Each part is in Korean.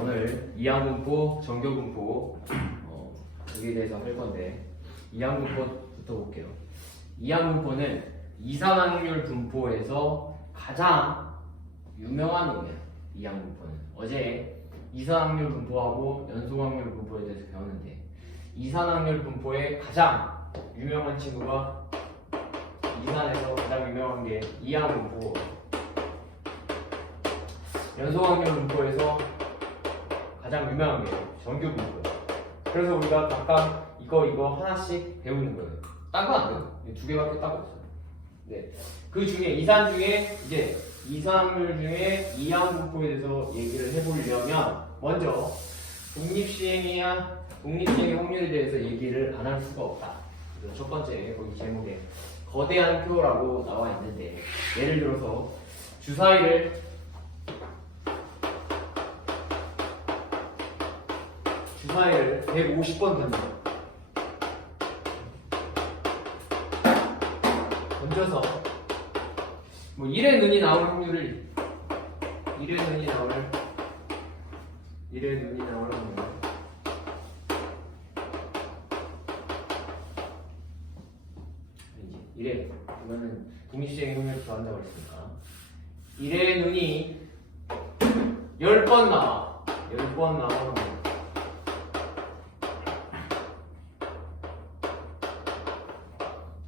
오늘 이항분포, 정교분포 여기에 대해서 할 건데 이항분포부터 볼게요. 이항분포는 이산확률 분포에서 가장 유명한 놈이야. 이항분포는 어제 이산확률 분포하고 연소확률 분포에 대해서 배웠는데 이산확률 분포의 가장 유명한 친구가 이산에서 가장 유명한 게 이항분포, 연소확률 분포에서 가장 유명한 게 정교분포. 그래서 우리가 각각 이거 하나씩 배우는 거예요. 딴 거 안 돼요. 두 개밖에 따고 없어요. 네. 그 중에 이산 중에 이제 이산확률 중에 이항분포에 대해서 얘기를 해보려면 먼저 독립시행의 확률에 대해서 얘기를 안 할 수가 없다. 그래서 첫 번째 거기 제목에 거대한 표라고 나와 있는데 예를 들어서 주사위를 150번 던져서 뭐 1의 눈이 나올 확률을 1의 눈이 나올 확률 아니지 1의 이거는 독립시행의 확률을 구한다고 했으니까 1의 눈이 10번 나와 10번 나오는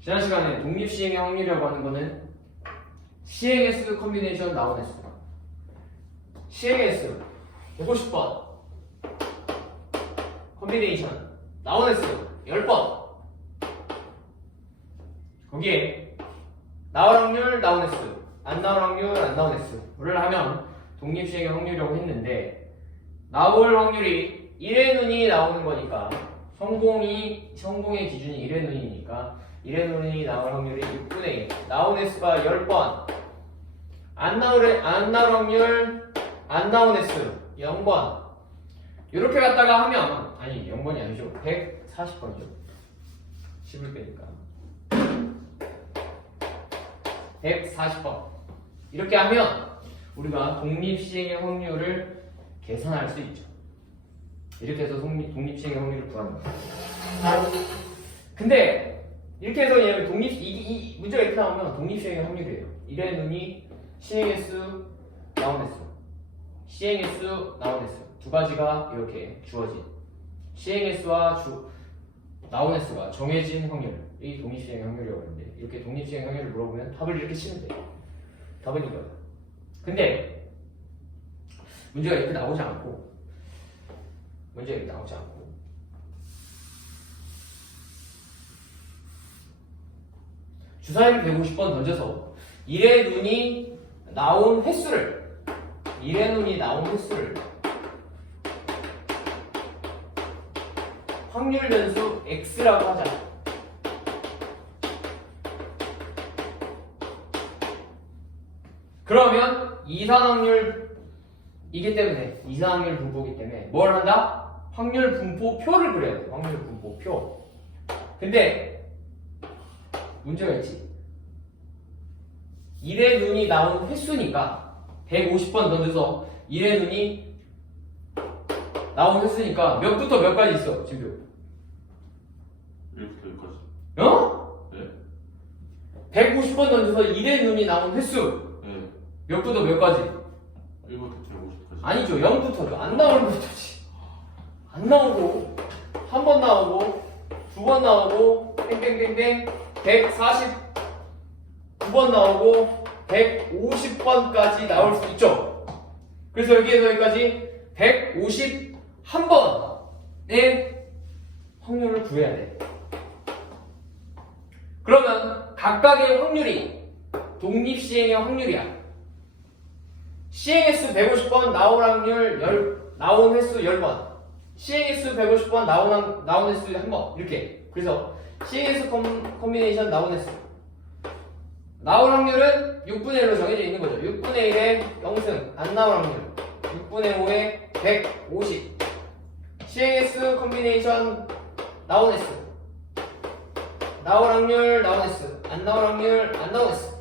지난 시간에 독립시행의 확률이라고 하는 거는 시행의 수 컨비네이션 나온 횟수 시행의 수 150번 컨비네이션 나온 횟수 10번 거기에 나올 확률 나온 횟수 안 나올 확률 안 나온 횟수를 하면 독립시행의 확률이라고 했는데 나올 확률이 1의 눈이 나오는 거니까 성공의 기준이 1의 눈이니까 1의 눈이 나올 확률이 6분의 1 나온 횟수가 10번 안 나올 확률 안 나온 횟수 0번 이렇게 갖다가 하면 아니 0번이 아니죠 140번이죠 10을 빼니까 140번 이렇게 하면 우리가 독립시행의 확률을 계산할 수 있죠. 이렇게 해서 독립시행의 확률을 구하는 거예요. 근데 이렇게 해서 얘는 이 문제가 이렇게 나오면 독립시행의 확률이에요. 1의 눈이 시행의 수 나온 횟수 시행의 수 나온 횟수 두 가지가 이렇게 주어진 시행의 수와 나온 횟수가 정해진 확률이 독립시행의 확률이라고 하는데 이렇게 독립시행의 확률을 물어보면 답을 이렇게 치면 돼요. 답은 이거예요. 근데 문제가 이렇게 나오지 않고 주사위를 150번 던져서 1의 눈이 나온 횟수를 확률 변수 x라고 하자. 그러면 이산확률이기 때문에 이산확률 분포이기 때문에 뭘 한다? 확률 분포표를 그려야 돼. 확률 분포표. 근데 문제가 있지. 1의 눈이 나온 횟수니까 150번 던져서 1의 눈이 나온 횟수니까 몇부터 몇까지 있어, 진표? 1부터 6까지. 어? 네? 150번 던져서 1의 눈이 나온 횟수 네. 몇부터 몇까지? 1부터 150까지. 아니죠. 0부터죠. 안 나오는 거지. 안 나오고 한 번 나오고 두 번 나오고 땡땡땡땡 149번 나오고 150번까지 나올 수 있죠. 그래서 여기에서 여기까지 151번의 확률을 구해야 돼. 그러면 각각의 확률이 독립시행의 확률이야. 시행횟수 150번 나온 횟수 10번 시행횟수 150번 나온 횟수 1번 이렇게. 그래서 시행횟수 컨비네이션 나온 횟수 나올 확률은 6분의 1로 정해져 있는 거죠. 6분의 1의 0승 안 나올 확률 6분의 5의 150 시행횟수 컨비네이션 나온 횟수 나올 확률 나온 횟수 안 나올 확률 안 나온 횟수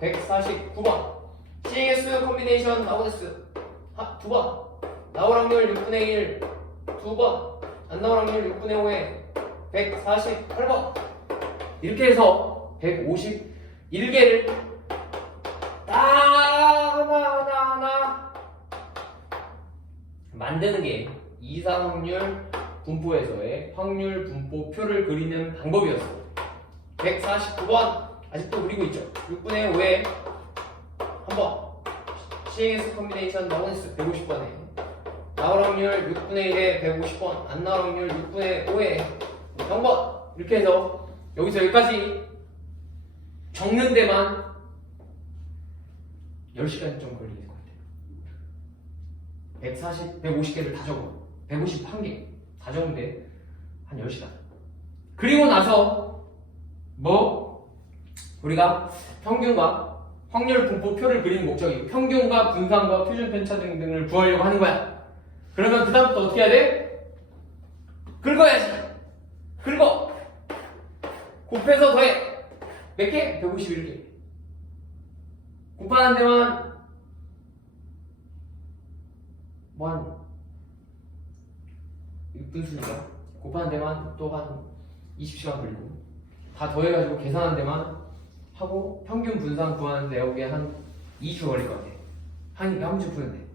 149번 시행횟수 컨비네이션 나온 횟수 2번 나올 확률 6분의 1 2번, 안 나올 확률 6분의 5에 148번. 이렇게 해서 151개를 딱 하나 만드는 게 이상 확률 분포에서의 확률 분포표를 그리는 방법이었어. 149번 아직도 그리고 있죠. 6분의 5에 한번 CAS 컴비네이션 나온 수 150번에 나올 확률 6분의 1에 150번, 안 나올 확률 6분의 5에 0번. 이렇게 해서 여기서 여기까지 적는 데만 10시간 좀 걸릴 것 같아요. 150개를 다 적어. 151개 다 적는데 한 10시간. 그리고 나서 뭐 우리가 평균과 확률 분포표를 그리는 목적이 평균과 분산과 표준 편차 등등을 구하려고 하는 거야. 그러면 그 다음부터 어떻게 해야 돼? 긁어야지. 긁어. 곱해서 더해. 몇 개? 151개. 곱하는 데만 한 6분 쓰니까 곱하는 데만 또 한 20시간 걸리고 다 더해가지고 계산하는 데만 하고 평균 분산 구하는데 여기에 한 2주 걸릴 것 같아. 한 문제 푸는데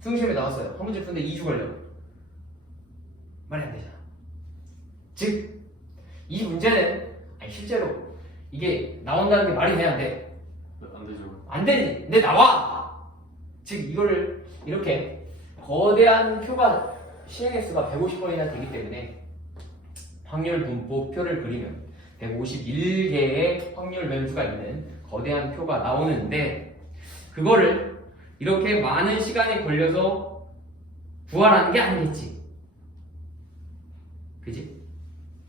수능시험에 나왔어요. 한 문제 푸는데 2주 걸려. 말이 안 되잖아. 즉 이 문제는 실제로 이게 나온다는 게 말이 돼야 안 돼? 안 되죠. 안 되지. 근데 나와. 즉 이거를 이렇게 거대한 표가 시행횟수가 150번이나 되기 때문에 확률 분포표를 그리면 151개의 확률 변수가 있는 거대한 표가 나오는데 그거를 이렇게 많은 시간이 걸려서 구하라는 게 아니겠지. 그지?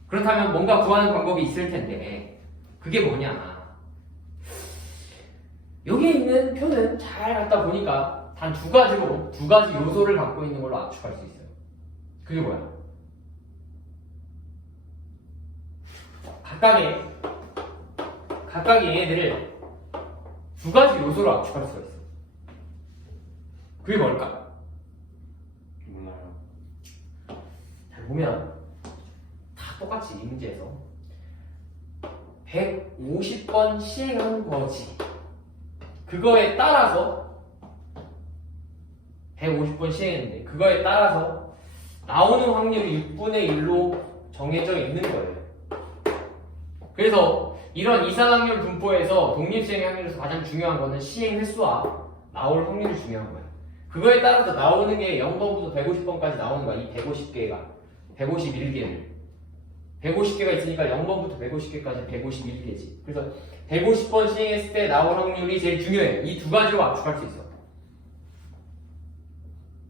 그렇다면 뭔가 구하는 방법이 있을 텐데 그게 뭐냐? 여기에 있는 표는 잘 갖다 보니까 단 두 가지 요소를 갖고 있는 걸로 압축할 수 있어요. 그게 뭐야? 각각의 얘네들을 두 가지 요소로 압축할 수가 있어. 그게 뭘까? 몰라요. 잘 보면 다 똑같이 이 문제에서 150번 시행한 거지. 그거에 따라서 150번 시행했는데 그거에 따라서 나오는 확률이 6분의 1로 정해져 있는 거예요. 그래서 이런 이산확률 분포에서 독립시행 확률에서 가장 중요한 거는 시행 횟수와 나올 확률이 중요한 거예요. 그거에 따라서 나오는 게 0번부터 150번까지 나오는 거야. 이 150개가 151개를 150개가 있으니까 0번부터 150개까지 151개지. 그래서 150번 시행했을 때 나올 확률이 제일 중요해. 이 두 가지로 압축할 수 있어.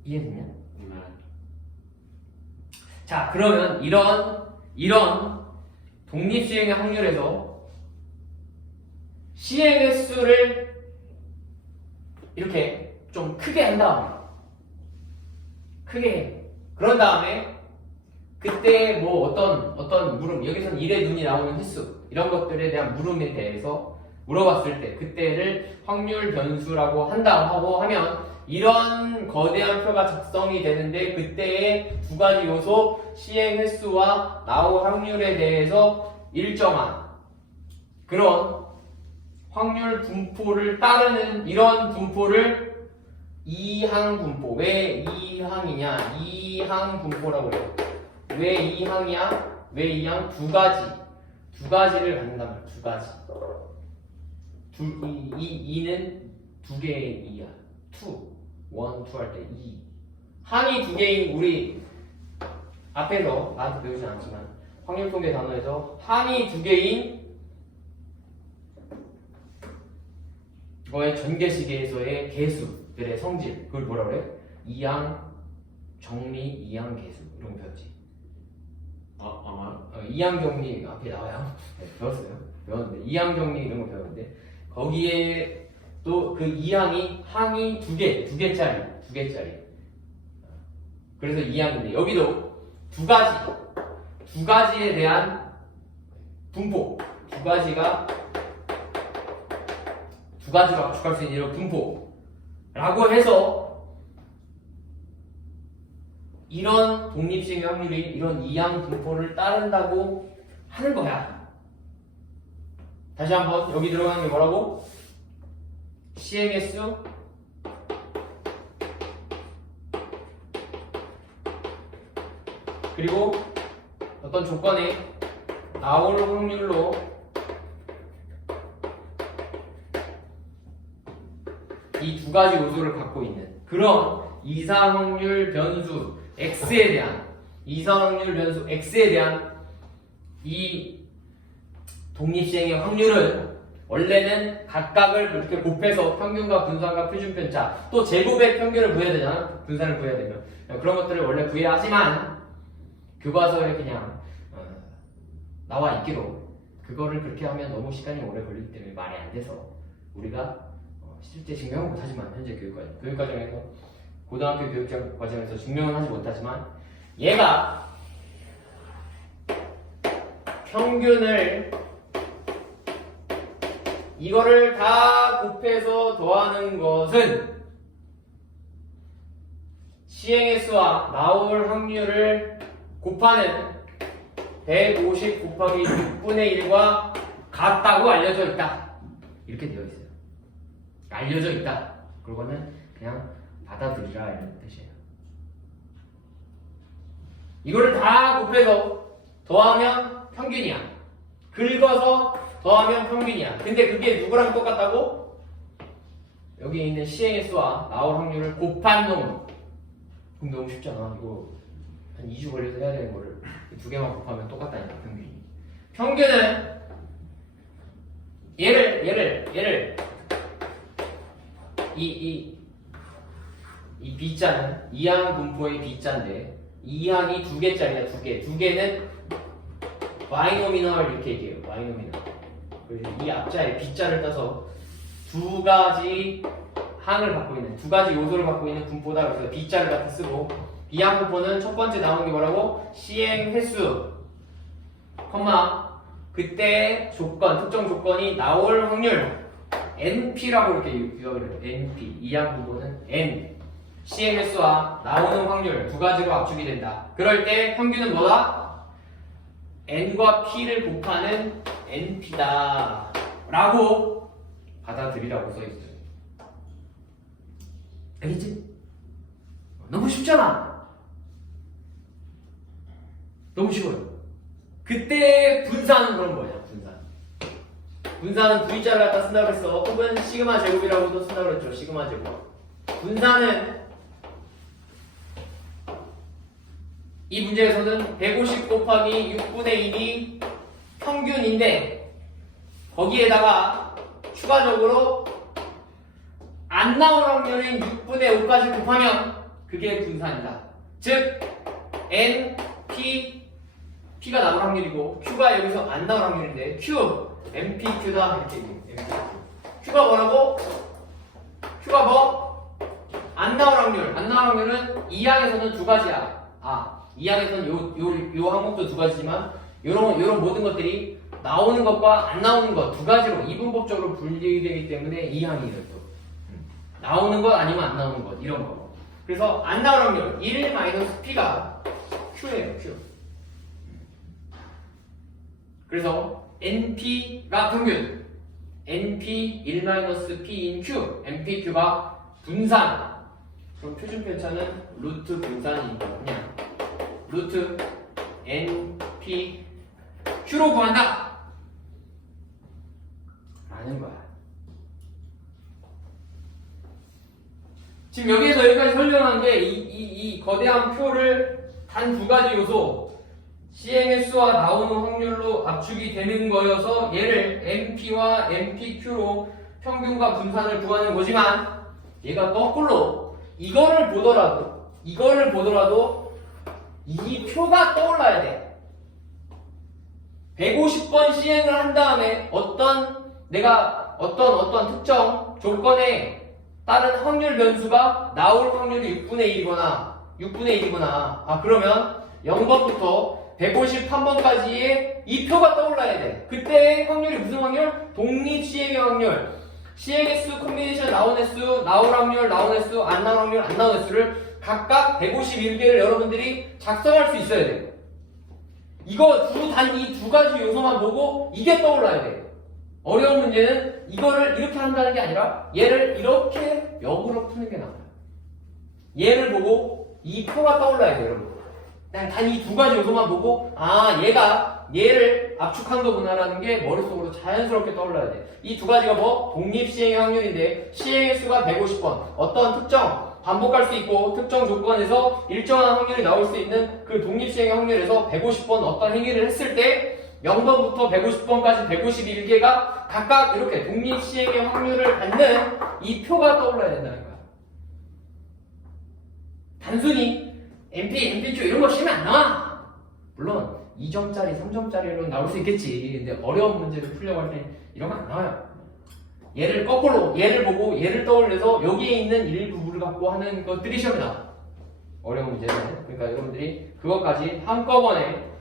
이해됐냐? 네. 자, 그러면 이런 독립시행의 확률에서 시행 횟수를 이렇게 좀 크게 한 다음에 크게 해. 그런 다음에 그때 뭐 어떤 물음, 여기서는 1의 눈이 나오는 횟수 이런 것들에 대한 물음에 대해서 물어봤을 때 그때를 확률 변수라고 한다고 하면 이런 거대한 표가 작성이 되는데 그때의 두 가지 요소 시행 횟수와 나올 확률에 대해서 일정한 그런 확률 분포를 따르는 이런 분포를 이항 분포. 왜 이항이냐? 이항 분포라고 해요. 왜 이항이야? 왜 이항? 두 가지를 갖는단 말이야. 두 가지. 이는 두 개의 이야. 원, 투 할 때 이. 항이 두 개인 우리 앞에서 나한테 배우지 않지만 확률통계 단어에서 항이 두 개인 거의 전개시계에서의 개수들의 성질 그걸 뭐라 그래? 이항, 정리, 이항, 개수 이런 거 배웠지? 아마요? 이항, 정리 앞에 나와요. 네, 배웠는데 이항, 정리 이런 거 배웠는데 거기에 또 그 이항이 항이 두 개짜리 그래서 이항인데 여기도 두 가지에 대한 분포 두 가지로 압축할 수 있는 이런 분포라고 해서 이런 독립시행의 확률이 이런 이항 분포를 따른다고 하는 거야. 다시 한번 여기 들어가는 게 뭐라고? 시행의 수 그리고 어떤 조건에 나올 확률로 이 두 가지 요소를 갖고 있는 그런 이상 확률 변수 x에 대한 이상 확률 변수 x에 대한 이 독립시행의 확률은 원래는 각각을 이렇게 곱해서 평균과 분산과 표준편차 또 제곱의 평균을 구해야 되잖아. 분산을 구해야 되면 그런 것들을 원래 구해야 하지만 교과서에 그냥 나와 있기로 그거를 그렇게 하면 너무 시간이 오래 걸리기 때문에 말이 안 돼서 우리가 실제 증명은 못하지만 현재 교육과정에서 고등학교 교육과정에서 증명은 하지 못하지만 얘가 평균을 이거를 다 곱해서 더하는 것은 시행의 수와 나올 확률을 곱하는 150 곱하기 6분의 1과 같다고 알려져 있다. 이렇게 되어 있어요. 알려져 있다. 그거는 그냥 받아들이라 이런 뜻이에요. 이거를 다 곱해서 더하면 평균이야. 긁어서 더하면 평균이야. 근데 그게 누구랑 똑같다고? 여기 있는 시행의 수와 나올 확률을 곱한 놈. 그럼 너무 쉽잖아. 이거 한 2주 걸려서 해야 되는 거를 두 개만 곱하면 똑같다니까 평균이. 평균은 얘를 이 B자는 이항 분포의 B자인데 이항이 두 개짜리야. 두 개는 바이노미널 이렇게 얘기해요. 바이노미널. 그래서 이 앞자에 B자를 따서 두 가지 항을 갖고 있는 두 가지 요소를 갖고 있는 분포다. 그래서 B자를 갖다 쓰고 이항 분포는 첫 번째 나오는 게 뭐라고? 시행 횟수, 그때 조건, 특정 조건이 나올 확률 NP라고 이렇게 기억을 해요. NP. 이항 분포는 N. 시행 횟수와 나오는 확률 두 가지로 압축이 된다. 그럴 때 평균은 뭐다? N과 P를 곱하는 NP다. 라고 받아들이라고 써있어요. 알겠지? 너무 쉽잖아. 너무 쉬워요. 그때 분산은 그런 거냐, 분산은 V자를 갖다 쓴다고 했어. 혹은 시그마 제곱이라고도 쓴다고 했죠. 시그마 제곱. 분산은 이 문제에서는 150 곱하기 6분의 1이 평균인데 거기에다가 추가적으로 안 나올 확률인 6분의 5까지 곱하면 그게 분산이다. 즉 N, P가 나올 확률이고 Q가 여기서 안 나올 확률인데 Q, MPQ다 이렇게 얘기해요. MPQ. Q가 뭐라고? Q가 뭐? 안 나올 확률. 안 나올 확률은 이항에서는 두 가지야. 이항에서는 요 항목도 두 가지지만 요런 모든 것들이 나오는 것과 안 나오는 것 두 가지로 이분법적으로 분리되기 때문에 이항이에요. 또 나오는 것 아니면 안 나오는 것 이런 거. 그래서 안 나올 확률 1-P가 Q예요. Q. 그래서 NP가 평균, NP 1-P인 Q, MPQ가 분산. 그럼 표준 편차는 루트 분산이니까 그냥 루트 NP Q로 구한다. 라는 거야. 지금 여기에서 여기까지 설명한 게 이 거대한 표를 단 두 가지 요소 시행 횟수와 나오는 확률로 압축이 되는 거여서 얘를 NP와 NPQ로 평균과 분산을 구하는 거지만 얘가 거꾸로 이거를 보더라도 이 표가 떠올라야 돼. 150번 시행을 한 다음에 내가 어떤 특정 조건에 따른 확률 변수가 나올 확률이 6분의 1이거나 그러면 0번부터 151번까지의 이 표가 떠올라야 돼. 그때 확률이 무슨 확률? 독립 시행의 확률. 시행 횟수, 콤비네이션 나온 횟수, 나올 확률, 나온 횟수, 안 나온 확률, 안 나온 횟수를 각각 151개를 여러분들이 작성할 수 있어야 돼요. 이거 이 두 가지 요소만 보고 이게 떠올라야 돼요. 어려운 문제는 이거를 이렇게 한다는 게 아니라 얘를 이렇게 역으로 푸는 게 나아요. 얘를 보고 이 표가 떠올라야 돼요, 여러분. 그냥 단 이 두 가지 요소만 보고 아 얘가 얘를 압축한 거구나라는 게 머릿속으로 자연스럽게 떠올라야 돼. 이 두 가지가 뭐? 독립시행의 확률인데 시행의 수가 150번. 어떤 특정 반복할 수 있고 특정 조건에서 일정한 확률이 나올 수 있는 그 독립시행의 확률에서 150번 어떤 행위를 했을 때 0번부터 150번까지 151개가 각각 이렇게 독립시행의 확률을 갖는 이 표가 떠올라야 된다는 거야. 단순히 MP, MPQ 이런 거 쉬면 안 나와. 물론 2점짜리, 3점짜리로 나올 수 있겠지. 근데 어려운 문제를 풀려고 할 때 이런 거 안 나와요. 얘를 거꾸로, 얘를 보고 얘를 떠올려서 여기에 있는 일부분을 갖고 하는 것들이 시험에 나와. 어려운 문제는. 그러니까 여러분들이 그것까지 한꺼번에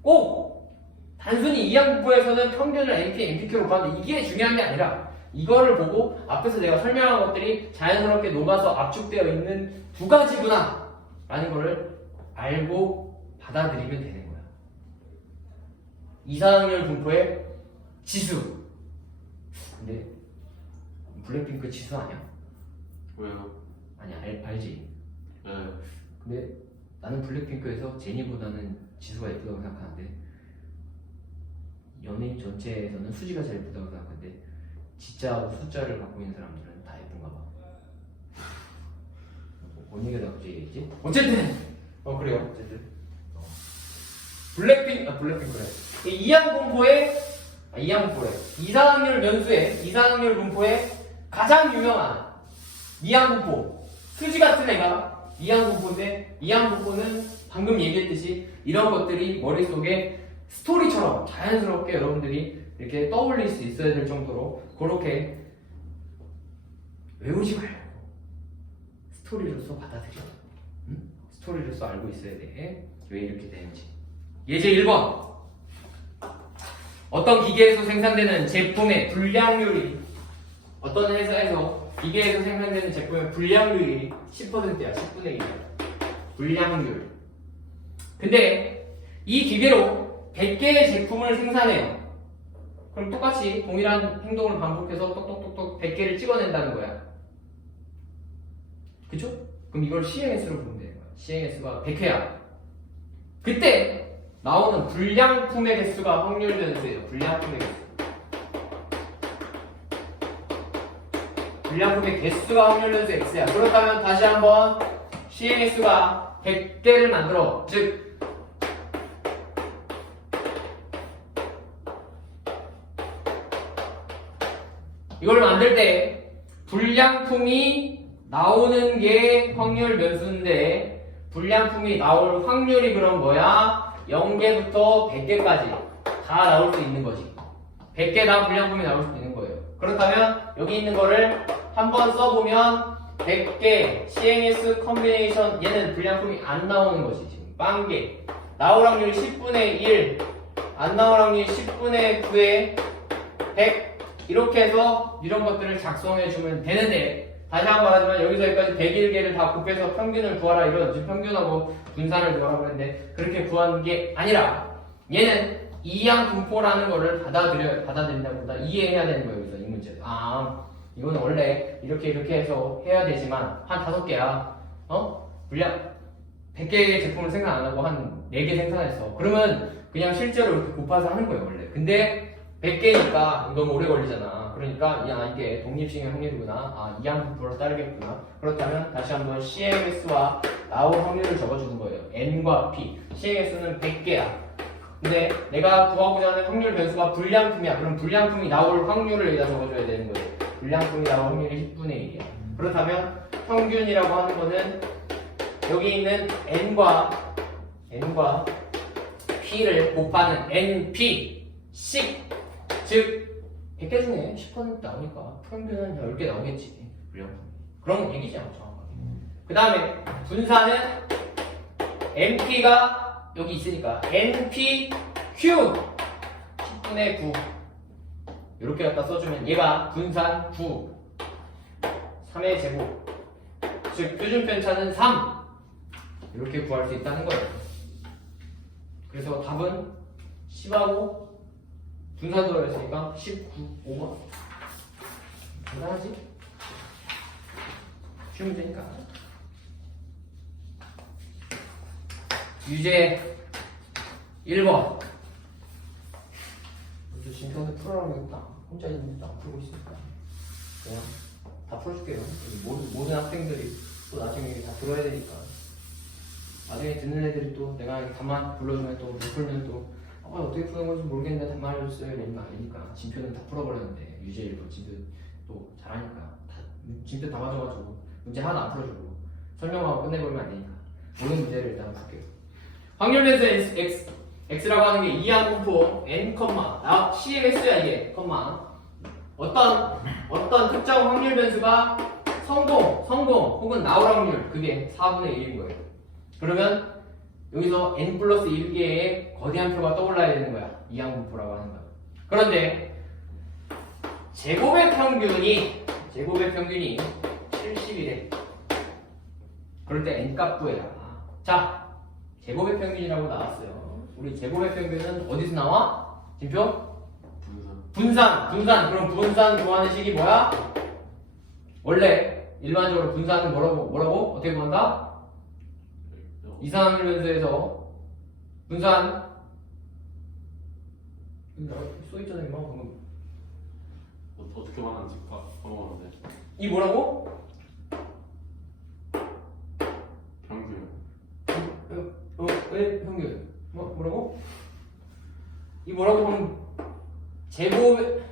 꼭 단순히 이항분포에서는 평균을 MP, MPQ로 구하는데 이게 중요한 게 아니라 이거를 보고 앞에서 내가 설명한 것들이 자연스럽게 녹아서 압축되어 있는 두 가지구나 라는 거를 알고 받아들이면 되는 거야. 이상확률 분포의 지수. 근데 블랙핑크 지수 아니야? 왜요? 아니 알지? 네. 근데 나는 블랙핑크에서 제니보다는 지수가 예쁘다고 생각하는데 연예인 전체에서는 수지가 제일 예쁘다고 생각하는데 진짜 숫자를 갖고 있는 사람들은 다 예쁜가 봐. 뭔 얘기가 갑자기 얘기했지? 어쨌든 그래요. 어쨌든 블랙핑크래. 이항분포의 이상확률 면수의 이상확률 분포의 가장 유명한 이항분포 수지 같은 애가 이항분포인데 이항분포는 방금 얘기했듯이 이런 것들이 머릿속에 스토리처럼 자연스럽게 여러분들이 이렇게 떠올릴 수 있어야 될 정도로 그렇게 외우지 말고 스토리로서 받아들여. 응? 스토리로서 알고 있어야 돼. 왜 이렇게 되는지. 예제 1번. 어떤 기계에서 생산되는 제품의 불량률이 어떤 회사에서 기계에서 생산되는 제품의 불량률이 10%야. 10분의 1이야. 불량률. 근데 이 기계로 100개의 제품을 생산해요. 그럼 똑같이 동일한 행동을 반복해서 똑똑똑똑 100개를 찍어낸다는 거야. 그쵸? 그럼 이걸 시행횟수로 보면 되는 거야. 시행횟수가 100회야. 그때 나오는 불량품의 개수가 확률 변수예요. 불량품의 개수. 불량품의 개수가 확률 변수 X야. 그렇다면 다시 한번 시행횟수가 100개를 만들어. 즉 이걸 만들 때 불량품이 나오는 게 확률 변수인데 불량품이 나올 확률이 그럼 뭐야? 0개부터 100개까지 다 나올 수 있는 거지. 100개 다 불량품이 나올 수 있는 거예요. 그렇다면 여기 있는 거를 한번 써보면 100개 시행횟수 컨비네이션 얘는 불량품이 안 나오는 거지. 지금 빵개 나올 확률이 10분의 1 안 나올 확률이 10분의 9에 100 이렇게 해서 이런 것들을 작성해 주면 되는데 다시 한번 말하지만 여기서 여기까지 101개를 다 곱해서 평균을 구하라 이런 즉 평균하고 분산을 구하라고 했는데 그렇게 구하는 게 아니라 얘는 이항분포라는 거를 받아들인다보다 이해해야 되는 거예요. 여기서 이 문제에서 이거는 원래 이렇게 해서 해야 되지만 한 5개야 물량 100개의 제품을 생산 안 하고 한 4개 생산했어. 그러면 그냥 실제로 이렇게 곱해서 하는 거예요 원래. 근데 100개니까 너무 오래 걸리잖아. 그러니까 이게 독립시행의 확률이구나. 이항분포로 따르겠구나. 그렇다면 다시 한번 시행횟수와 나올 확률을 적어주는 거예요. N과 P. 시행횟수는 100개야. 근데 내가 구하고자 하는 확률 변수가 불량품이야. 그럼 불량품이 나올 확률을 여기다 적어줘야 되는 거예요. 불량품이 나올 확률이 10분의 1이야. 그렇다면 평균이라고 하는 거는 여기 있는 N과 P를 곱하는 NP 씩 즉 100개 중에 10% 나오니까 평균은 10개 나오겠지. 불량품. 그런 얘기지 않죠. 그 다음에 분산은 NP가 여기 있으니까 NPQ 10분의 9 이렇게 갖다 써주면 얘가 분산 9 3의 제곱 즉 표준 편차는 3 이렇게 구할 수 있다는 거예요. 그래서 답은 10하고 분산 들어있으니까 19, 5번. 간단하지? 쉬운 문제니까. 유제 1번. 이것도 진평에 풀어라고 딱 혼자 있는데 딱 풀고 있으니까 그냥 다 풀어줄게요. 모든 학생들이 또 나중에 다 들어야 되니까. 나중에 듣는 애들이 또 내가 답만 불러주면 또 못 풀면 또 어떻게 푸는 건지 모르겠는데 답만 알려줬어요 이런 거 아니니까. 진표는 다 풀어버렸는데 유제 1번 진표 또 잘하니까 다 진표 다 가져가지고 문제 하나 안 풀어주고 설명하고 끝내버리면 안 되니까 모든 문제를 일단 풀게요. 확률 변수 x라고 하는 게 이항분포 n, C의 개수야 이게, 어떤 특정 확률 변수가 성공 혹은 나올 확률 그게 4분의 1인 거예요. 그러면 여기서 n 플러스 1개의 거대한 표가 떠올라야 되는 거야. 이항분포라고 하는 거야. 그런데 제곱의 평균이 70이래. 그럴 때 n 값 구해라. 자, 제곱의 평균이라고 나왔어요. 우리 제곱의 평균은 어디서 나와? 진표? 분산. 그럼 분산 구하는 식이 뭐야? 원래 일반적으로 분산은 뭐라고? 어떻게 구한다? 이상한 변수에서 분산 써있잖아 임마. 어떻게 말하는지 까먹었는데. 이 뭐라고? 평균. 왜 평균? 뭐라고? 이 뭐라고 보면 제곱의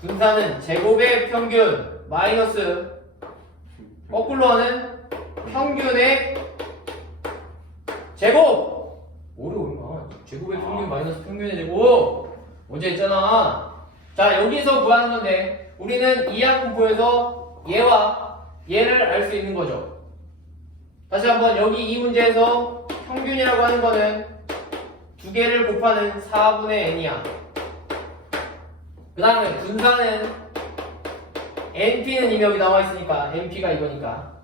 분산은 제곱의 평균 마이너스 거꾸로 하는 평균의 제곱. 어려워. 제곱의 평균 마이너스 평균의 제곱 언제 했잖아. 자, 여기서 구하는 건데 우리는 이항분포에서 얘와 얘를 알 수 있는 거죠. 다시 한번 여기 이 문제에서 평균이라고 하는 거는 두 개를 곱하는 4분의 n이야. 그 다음에 분산은 np는 이미 여기 나와 있으니까 np가 이거니까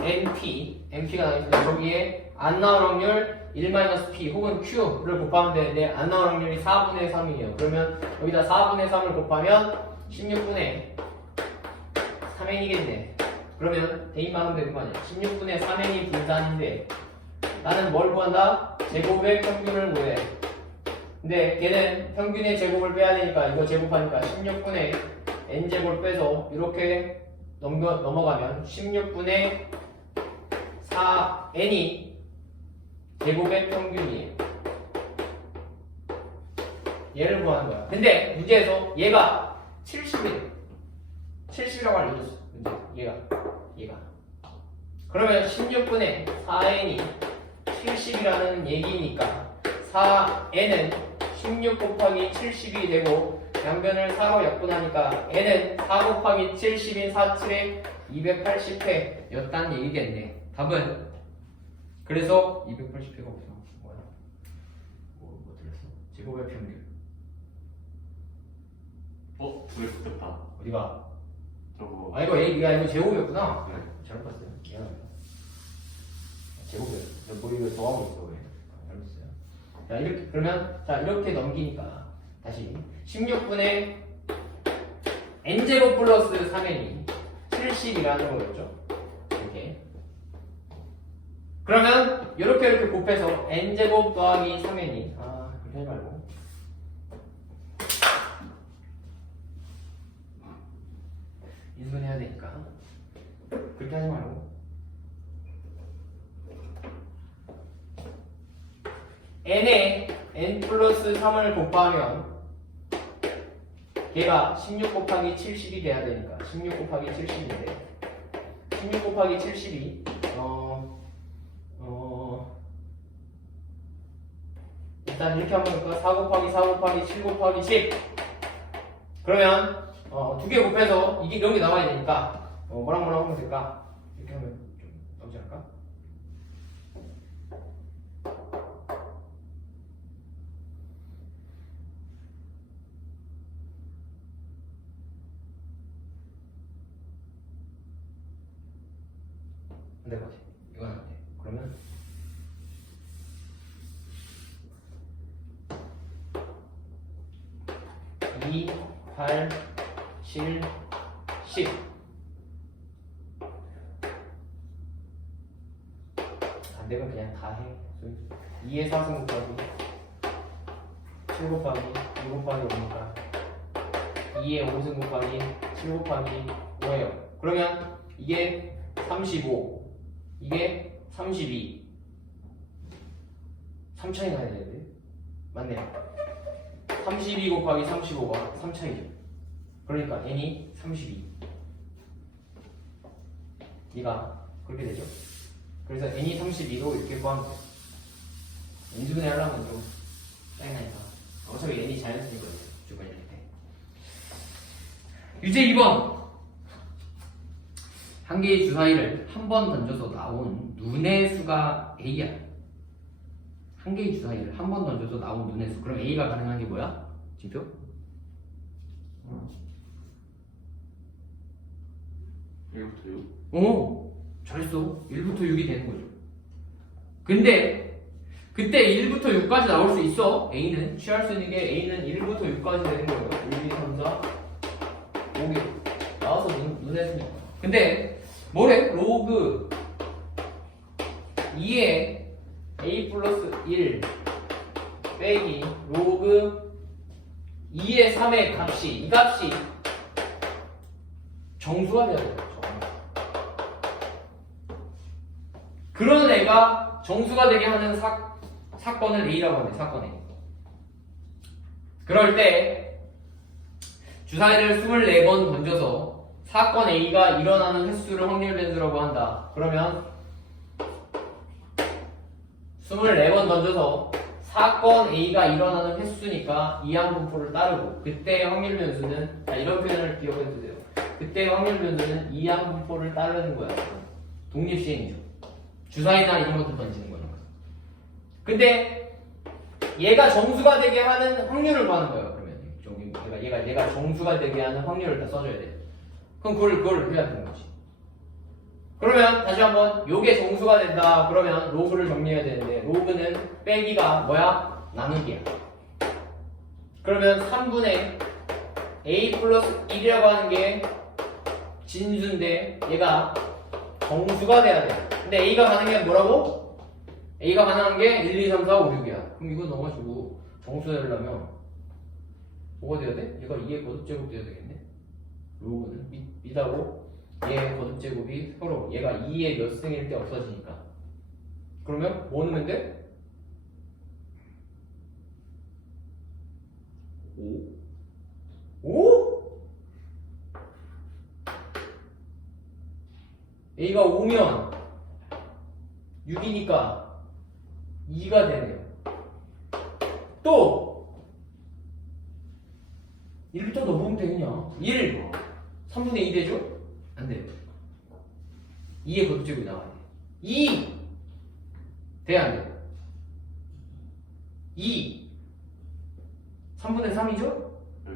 np가 나와 있으니까 여기에 안 나올 확률 1-p 혹은 q를 곱하면 되는데 안 나올 확률이 4분의 3이에요. 그러면 여기다 4분의 3을 곱하면 16분의 3n이겠네. 그러면 대입만 하면 되는 거 아니야. 16분의 3n이 분산인데 나는 뭘 구한다? 제곱의 평균을 구해. 근데 걔는 평균의 제곱을 빼야 되니까 이거 제곱하니까 16분의 n제곱을 빼서 이렇게 넘어가면 16분의 4n이 제곱의 평균이에요. 얘를 구하는 거야. 근데 문제에서 얘가 70이래. 70이라고 알려줬어. 근데 얘가. 그러면 16분의 4n이 70이라는 얘기니까 4n은 16 곱하기 70이 되고 양변을 4로 약분하니까 n은 4 곱하기 70인 4칠에 280회 였다는 얘기겠네. 답은 그래서 280회가 어디서 뭐야? 뭐 들었어? 제곱의 평균. 두개 섞였다. 어디가? 저거. 이거 제곱이었구나. 네. 잘못 봤어요. 미안합니다. 제곱이었어. 뭐 이거 더하고 있어 왜? 잘못했어요. 자 이렇게 그러면 이렇게 넘기니까 다시 16분의 n제곱 플러스 3n이 70이라는 거였죠. 이렇게. 그러면 이렇게 곱해서 n제곱 더하기 3n이 그렇게 하지 말고 인수분해야 되니까 그렇게 하지 말고 n에 n 플러스 3을 곱하면 걔가 16 곱하기 70이 돼야 되니까 16 곱하기 70인데 16 곱하기 70이 일단 이렇게 한번 볼까? 4 곱하기 4 곱하기 7 곱하기 10 그러면 두 개 곱해서 이게 이런 게 나와야 되니까 뭐랑 하면 될까? 이렇게 하면 좀 나오지 않을까? 안 될 것 같아. 이건 안 돼. 그러면 2, 8, 7, 10. 안 되면 그냥 다 해. 2의 4승 곱하기 7 곱하기 2 곱하기 5니까 2의 5승 곱하기 7 곱하기 5예요. 그러면 이게 35, 이게 32. 3차이 나야 되는데? 맞네요. 32 곱하기 35가 3차이죠. 그러니까 n이 32. 이가 그렇게 되죠. 그래서 n이 32로 이렇게 구하면 돼요. 인수분해 하려면 좀 짜증 나니까. 어차피 n이 자연수니거든요. 무조건 이렇게 돼. 유제 2번. 한 개의 주사위를 한 번 던져서 나온 눈의 수가 a야. 한 개의 주사위를 한 번 던져서 나온 눈의 수. 그럼 a가 가능한 게 뭐야? 지표? 1부터 6? 오! 잘했어. 1부터 6이 되는 거죠. 근데 그때 1부터 6까지 나올 수 있어. a는 취할 수 있는 게 a는 1부터 6까지 되는 거예요. 1, 2, 3, 4, 5개 나와서 눈에 수니까. 근데 뭐래? 로그 2에 a 플러스 1 빼기 로그 2의 3의 값이 이 값이 정수가 돼야 돼요. 그런 애가 정수가 되게 하는 사건을 A라고 합니다. 사건 A. 그럴 때 주사위를 24번 던져서 사건 A가 일어나는 횟수를 확률 변수라고 한다. 그러면 24번 던져서 사건 A가 일어나는 횟수니까 이항분포를 따르고 그때의 확률 변수는 이런 표현을 기억해 두세요. 그때의 확률 변수는 이항분포를 따르는 거야. 독립시행이죠. 주사위나 이런 것들 던지는 거죠. 근데 얘가 정수가 되게 하는 확률을 구하는 거예요. 그러면 저기 얘가 정수가 되게 하는 확률을 다 써줘야 돼. 그럼 그걸 해야 되는 거지. 그러면 다시 한번 요게 정수가 된다. 그러면 로그를 정리해야 되는데 로그는 빼기가 뭐야? 나누기야. 그러면 3분의 a 플러스 1이라고 하는 게 진수인데 얘가 정수가 돼야 돼. 근데 a가 가능한 게 뭐라고? a가 가능한 게 1, 2, 3, 4, 5, 6이야. 그럼 이거 넣어가지고 정수 되려면 뭐가 돼야 돼? 얘가 2의 거듭제곱 돼야 되겠네. 로그는 밑하고 얘의 거듭제곱이 서로 얘가 2의 몇 승일 때 없어지니까. 그러면 뭐 넣으면 돼? 5? 5? a가 5면 6이니까 2가 되네요. 또 1부터 넣어보면 되겠냐? 1 3분의 2 되죠? 안 돼요. 2의 거듭제곱이 나와야 돼. 2 돼야 안 돼요. 2 3분의 3이죠? 네.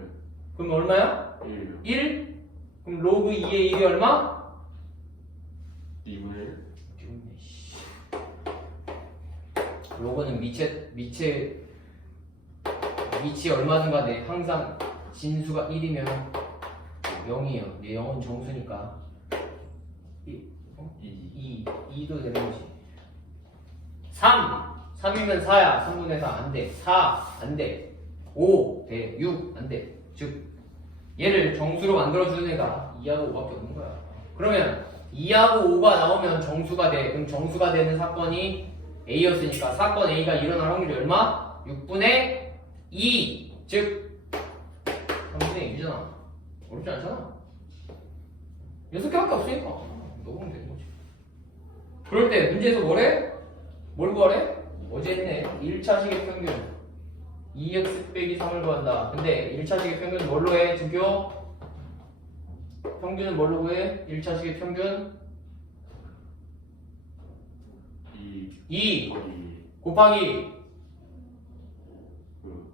그럼 얼마야? 1. 1? 그럼 로그 2의 1이 얼마? 2분의 1? 로그는 밑이 얼마든 간에 항상 진수가 1이면 0이에요. 0은 정수니까 2도 되는 거지. 3이면 4야. 3분의 4 안 돼. 4 안 돼. 5 돼. 6 안 돼. 즉 얘를 정수로 만들어주는 애가 2하고 5밖에 없는 거야. 그러면 2하고 5가 나오면 정수가 돼. 그럼 정수가 되는 사건이 A였으니까 사건 A가 일어날 확률이 얼마? 6분의 2. 즉 3분의 2잖아. 어렵지 않잖아. 6개밖에 없으니까 넣으면 되는 거지. 그럴 때 문제에서 뭐래? 뭘 구하래? 어제 했네. 1차식의 평균 2x 빼기 3을 구한다. 근데 1차식의 평균 뭘로 해? 등교? 평균은 뭘로 구해? 1차식의 평균 2 곱하기 그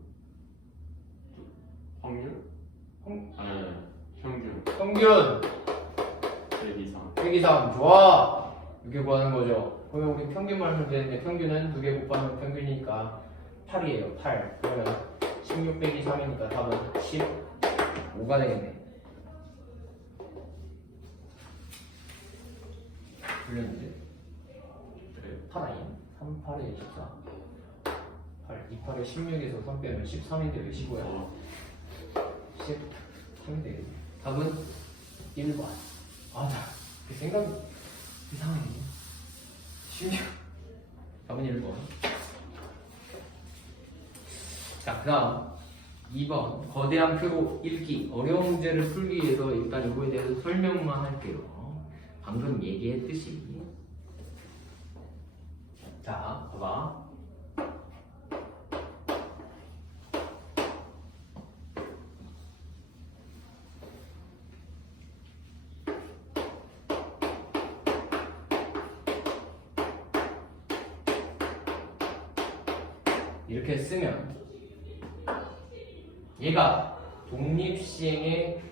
확률? 아니 평균 평균 빼기 3. 빼기 3. 좋아. 이게 구하는 거죠. 그러면 우리 평균만 하면 되는데 평균은 2개 곱하면 평균이니까 8이에요. 8. 그러면 16 빼기 3이니까 답은 15가 되겠네. 풀렸는데? 그래. 8 아니야? 3, 8에 14. 8, 2, 8에 16에서 3 빼면 13인데 왜 15야? 어. 13인데 답은 1번. 아, 나 생각이 이상하네. 16. 답은 1번. 자, 그 다음 2번 거대한 표로 읽기. 어려운 문제를 풀기 위해서 일단 이거에 대해서 설명만 할게요. 방금 얘기했듯이. 자, 봐봐. 이렇게 쓰면 얘가 독립시행의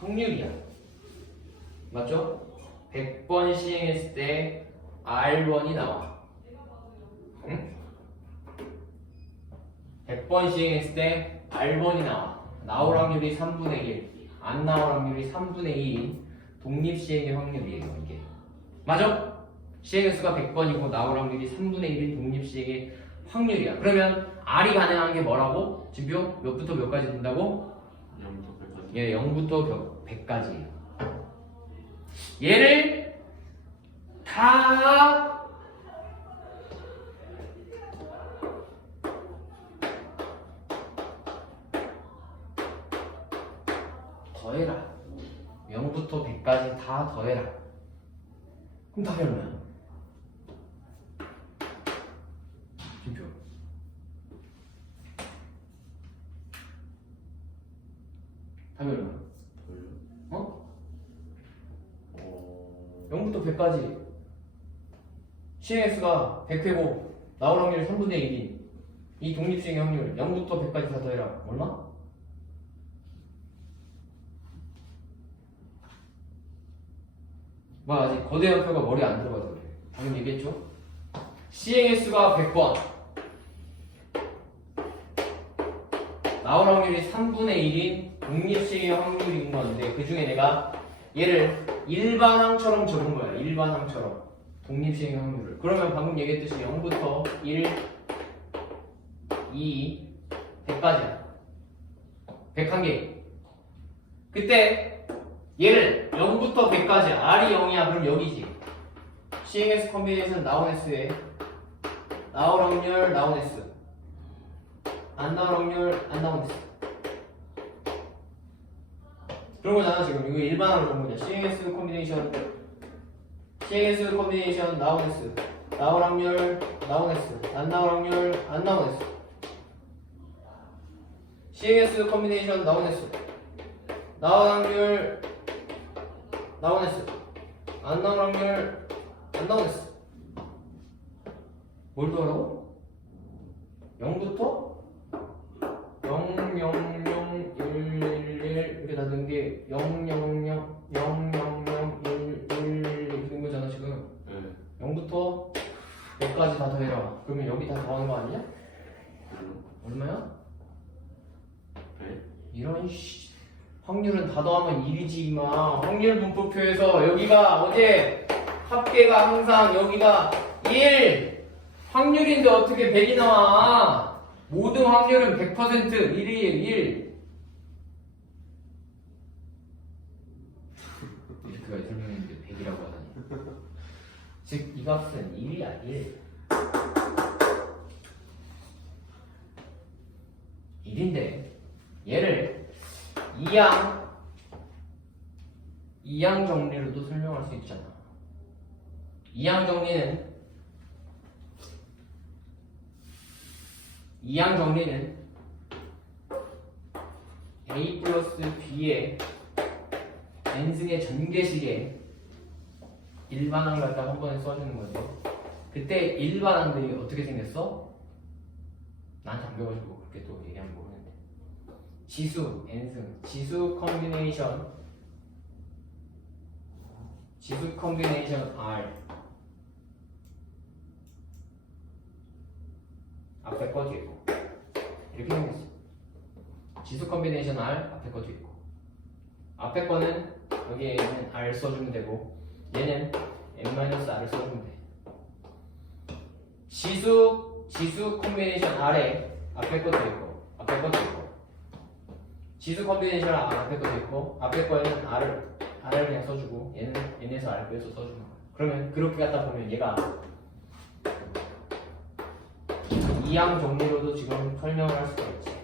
확률이야. 맞죠? 100번 시행했을 때 R1이 나와. 응? 100번 시행했을 때 R1이 나와. 나올 확률이 3분의 1, 안 나올 확률이 3분의 2인 독립시행의 확률이에요, 이게. 맞아? 시행의 수가 100번이고 나올 확률이 3분의 1인 독립시행의 확률이야. 그러면 R이 가능한 게 뭐라고? 지금 몇부터 몇까지 된다고? 0부터 100까지. 예, 0부터 100까지. 얘를 다 더해라. 0부터 100까지 다 더해라. 그럼 답이 얼마야? 김표. 답이 얼마야? 어? 0부터 100까지 시행의 수가 100회고 나올 확률이 3분의 1인 이 독립시행의 확률 0부터 100까지 다 더해라. 얼마? 뭐 아직 거대한 표가 머리에 안 들어가서 그래. 방금 얘기했죠? 시행의 수가 100번 나올 확률이 3분의 1인 독립시행의 확률인 건데 그 중에 내가 얘를 일반항처럼 적은 거야. 일반항처럼 독립시행의 확률을. 그러면 방금 얘기했듯이 0부터 1, 2, 100까지야. 101개. 그때 얘를 0부터 100까지 R이 0이야. 그럼 여기지. 시행S 컴비네이션 나온 S에 나올 확률 나온 S 안 나올 확률 안 나온 S 그런 거잖아. 지금 이거 일반화로 적은 거냐. CNS 콤비네이션 나온 S 나올 확률 나온 S 안 나올 확률 안 나온 S CNS 콤비네이션 나온 S 나올 확률 나온 S 안 나올 확률 안 나온 S 뭘 더하라고? 0부터 0, 0, 0, 1, 1, 1 이렇게 다 된 게 0, 0, 0, 0, 0, 0, 1, 1 이렇게 된 거잖아 지금. 네. 0부터 100까지 다 더해라. 그러면 여기 다 더하는 거 아니냐? 얼마야? 네. 이런 씨 확률은 다 더하면 1이지 임마. 확률 분포표에서 여기가 어제 합계가 항상 여기가 1 확률인데 어떻게 100이 나와? 모든 확률은 100% 1이에요 1 이렇게 설명했는데 100이라고 하다니. 즉 이 값은 1이야 1 1인데 얘를 이항 정리로도 설명할 수 있잖아. 이항 정리는 A 플러스 B의 n승의 전개식에 일반항을 갖다 한 번에 써주는 거죠. 그때 일반항들이 어떻게 생겼어? 나한테 안 배워가지고 그렇게 또 얘기하면 모르는데 지수, n승, 지수 컴비네이션 R 앞에 거 뒤에 거 이렇게 생겼어. 지수 컨비네이션 R 앞에 거 뒤에 거. 앞에 거는 여기에는 R 써주면 되고 얘는 n-r을 써주면 돼. 지수 컨비네이션 R에 앞에 거 뒤에 거 앞에 거 뒤에 거. 지수 컨비네이션 R 앞에 거 뒤에 거 앞에 거에는 R을 그냥 써주고 얘는 n에서 R 빼서 써주는 거야. 그러면 그렇게 갖다 보면 얘가 이항 정리로도 지금 설명을 할 수가 있지.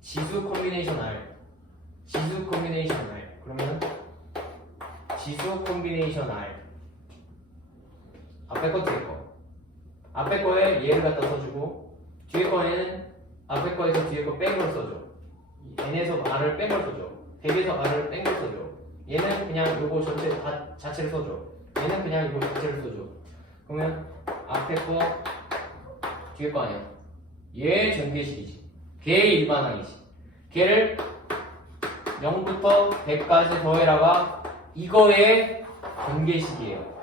지수 컨비네이션 R 그러면 지수 컨비네이션 R 앞에 거 뒤에 거 앞에 거에 얘를 갖다 써주고 뒤에 거에는 앞에 거에서 뒤에 거 뺀 걸 써줘. n에서 r을 뺀 걸 써줘. 100에서 r을 뺀 걸 써줘. 얘는 그냥 요거 전체 자체를 써줘. 얘는 그냥 이거 자체를 써줘. 그러면 앞에 거 뒤에 거 아니야. 얘 전개식이지. 걔의 일반항이지. 걔를 0부터 100까지 더해라가 이거의 전개식이에요.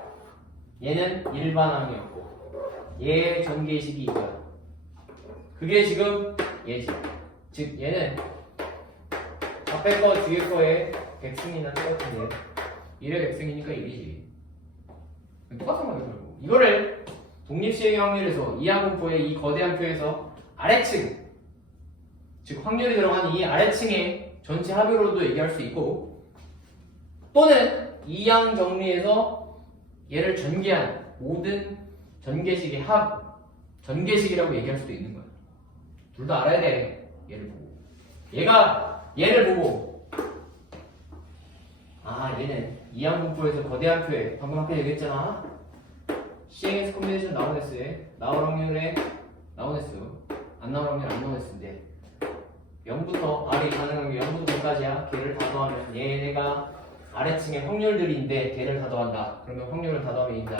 얘는 일반항이었고 얘의 전개식이 이거야. 그게 지금 얘지. 즉 얘는 앞에 거 뒤에 거에 백승이나 똑같은데 1의 백승이니까 1이지. 똑같은 거예요 결국. 이거를 독립시행의 확률에서 이항분포의 이 거대한 표에서 아래층 즉 확률이 들어간 이 아래층의 전체 합의로도 얘기할 수 있고 또는 이항 정리에서 얘를 전개한 모든 전개식의 합 전개식이라고 얘기할 수도 있는 거야. 둘 다 알아야 돼. 얘를 보고 얘를 보고 얘는 이항분포에서 거대한 표에 방금 아까 얘기했잖아. CX 콤비네이션 나온 S에 나올 확률에 나온 S 안 나올 확률 안 나온 S인데 0부터 R이 가능한 게 0부터 100까지야. 걔를 다 더하면 얘네가 아래층의 확률들인데 걔를 다 더한다. 그러면 확률을 다 더하면 이긴다.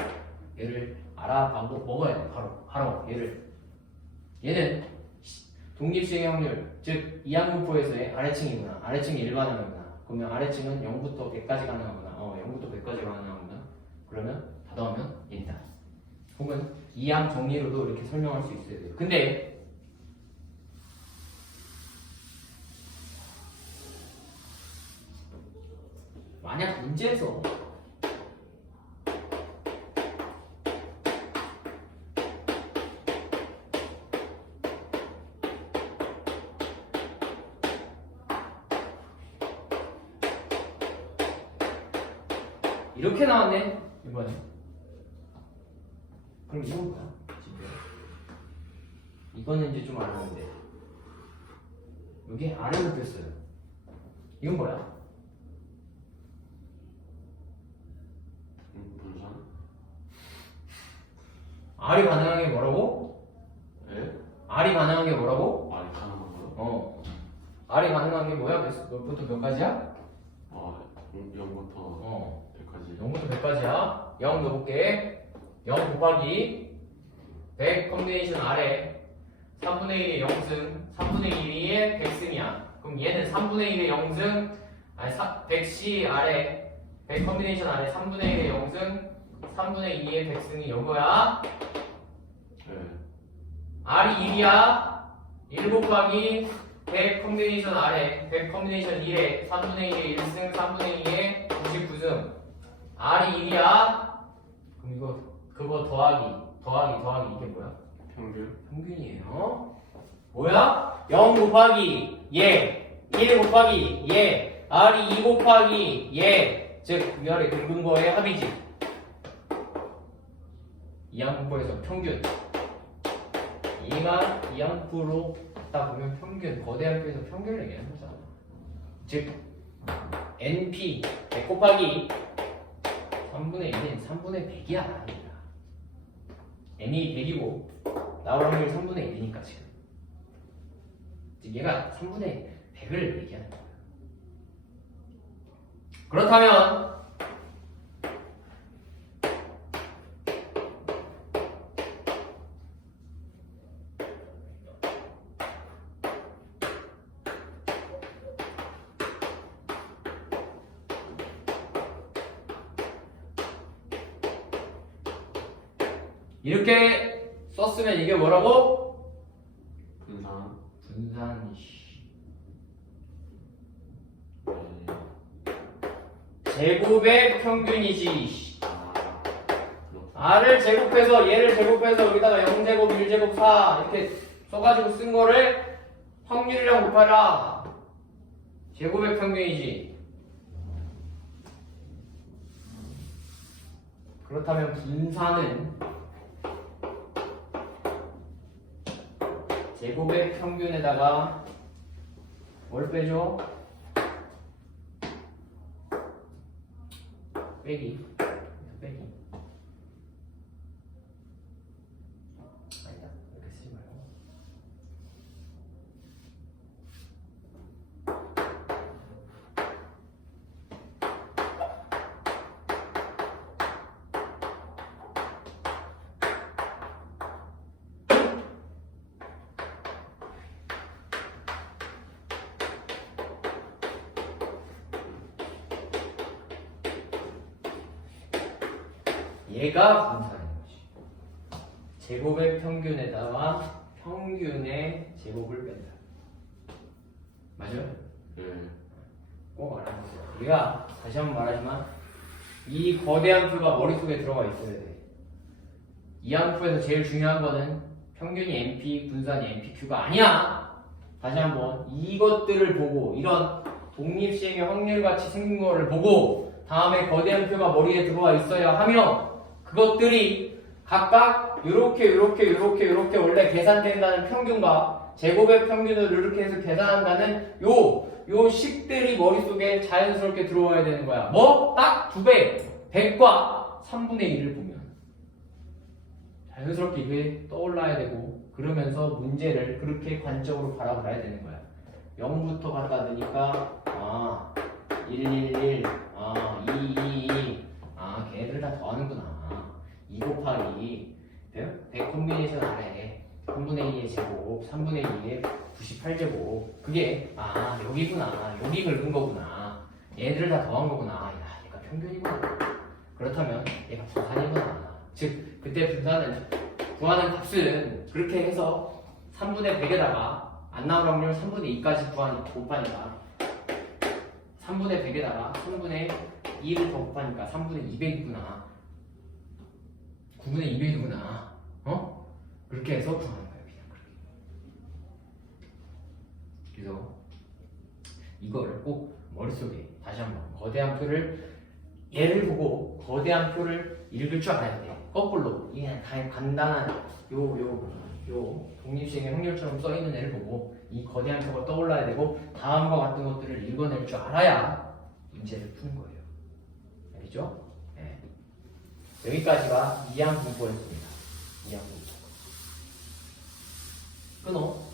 얘를 알아보고 먹어야 돼. 바로 얘는 독립시행의 확률 즉 이항분포에서의 아래층이구나. 아래층이 일반항이구나. 그러면 아래층은 0부터 100까지 가능하구나. 0부터 100까지 가능하구나. 그러면 다 더하면 얘다. 혹은 이항 정리로도 이렇게 설명할 수 있어야 돼요. 근데 만약 문제에서 이렇게 나왔네 이번에. 그럼 이건 뭐야? 지금 이거는 이제 좀 알았는데 여기 R을 묻혔어요. 이건 뭐야? 분산? R이 가능한 게 뭐라고? 예? R이 가능한 게 뭐라고? 말이 가능한 거요? R이 가능한 게 뭐야? 몇부터 몇까지야? 0부터 100까지. 0부터 100까지야. 0 넣어볼게. 0 곱하기 100 컨비네이션 R에 3분의 1의 0승, 3분의 1의 100승이야. 그럼 얘는 3분의 1의 0승, 100C R에 100 컨비네이션 R에 3분의 1의 0승, 3분의 2의 100승이 이거야. 네. R이 1이야. 1 곱하기 100 컨비네이션 R에 100 컨비네이션 1에 3분의 1의 1승, 3분의 2의 99승. R이 1이야. 그럼 그거 더하기 이게 뭐야? 평균? 평균이에요. 뭐야? 0 곱하기 얘 1 곱하기 얘 R이 2 곱하기 얘 즉 위아래 긁은 거의 합이지. 이항분포에서 평균 얘가 이항분포로 갖다 보면 평균 거대한 표에서 평균을 얘기하는 거잖아. 즉 NP 100 곱하기 3분의 1은 3분의 100이야. n이 100이고 나올 확률 3분의 1이니까 지금 즉 얘가 3분의 100을 얘기하는 거야. 그렇다면 이렇게 썼으면 이게 뭐라고? 분산. 분산. 네. 제곱의 평균이지. 아, r을 제곱해서 얘를 제곱해서 여기다가 0제곱, 1제곱, 4 이렇게 써가지고 쓴 거를 확률이랑 곱하라. 제곱의 평균이지. 그렇다면 분산은 제곱의 평균에다가 뭘 빼죠? 빼기. 빼기. 아니다. 이렇게 쓰지 말고. 얘가 분산인 거지. 제곱의 평균에다가 평균의 제곱을 뺀다. 맞아요? 네. 꼭 알아보세요. 우리가 다시 한번 말하지만 이 거대한 표가 머릿속에 들어가 있어야 돼. 이 함수에서 제일 중요한 거는 평균이 NP, 분산이 NPQ가 아니야. 다시 한번 이것들을 보고 이런 독립시행의 확률같이 생긴 거를 보고 다음에 거대한 표가 머리에 들어와 있어야 하며 그것들이 각각 요렇게 원래 계산된다는 평균과 제곱의 평균을 이렇게 해서 계산한다는 요 식들이 머릿속에 자연스럽게 들어와야 되는 거야. 뭐? 딱 2배 100과 3분의 1을 보면 자연스럽게 이게 떠올라야 되고 그러면서 문제를 그렇게 관적으로 바라봐야 되는 거야. 0부터 갖다 넣으니까 111 222 걔네들 다 더하는구나. 2 곱하기 100 콤비네이션 안에 3분의 2의 제곱 3분의 2의 98제곱 그게 여기구나. 여기 긁은 거구나. 얘들을 다 더한 거구나. 야 얘가 평균이구나. 그렇다면 얘가 분산이구나. 즉 그때 분산은 구하는 값은 그렇게 해서 3분의 100에다가 안 나올 확률 3분의 2까지 곱하니까 3분의 100에다가 3분의 2를 더 곱하니까 3분의 200이구나. 9분의 200이구나. 그렇게 해서 구하는 거예요. 그냥 그렇게. 그래서 이거를 꼭 머릿속에 다시 한번 거대한 표를 얘를 보고 거대한 표를 읽을 줄 알아야 돼. 거꾸로 그냥 간단한 요 독립시행의 확률처럼 써 있는 애를 보고 이 거대한 표가 떠올라야 되고 다음과 같은 것들을 읽어낼 줄 알아야 문제를 푸는 거예요. 알겠죠? 네. 여기까지가 이항 분포였습니다. 이항 분포. 끊어.